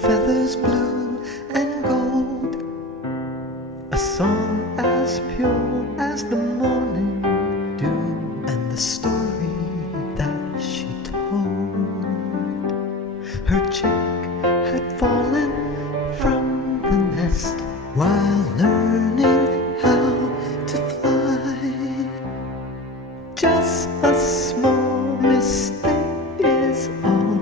feathers blue and gold, a song as pure as the morning dew, and the story that she told. Her chick had fallen from the nest while learning how to fly. Just a small mistake is all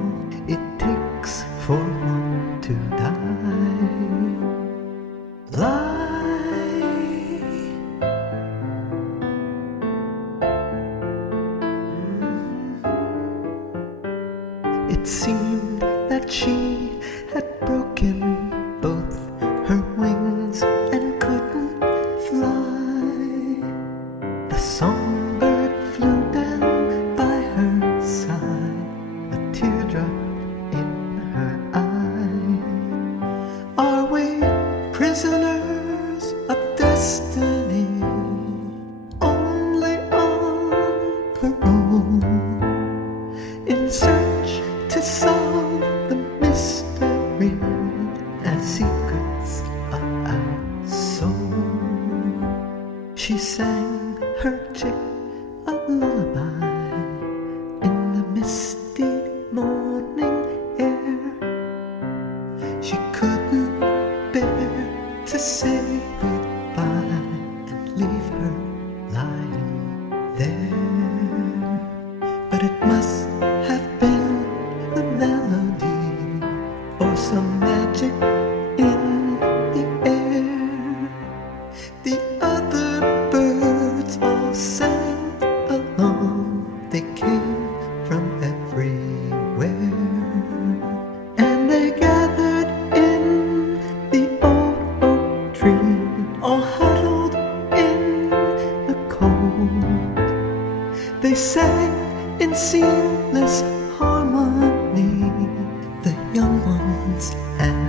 it takes for one to die. It seemed that she had broken both her wings and couldn't fly. The songbird flew down by her side, a teardrop in her eye. Are we prisoners of destiny, only on parole, in search to solve the mystery and secrets of our soul? She sang her chick a lullaby in the misty morning air. She couldn't bear to say goodbye and leave her lying there. But it must have been the melody or some magic in the air. The other birds all sang along. They came from everywhere, and they gathered in the old oak tree, all huddled in the cold. They sang in seamless harmony, the young ones and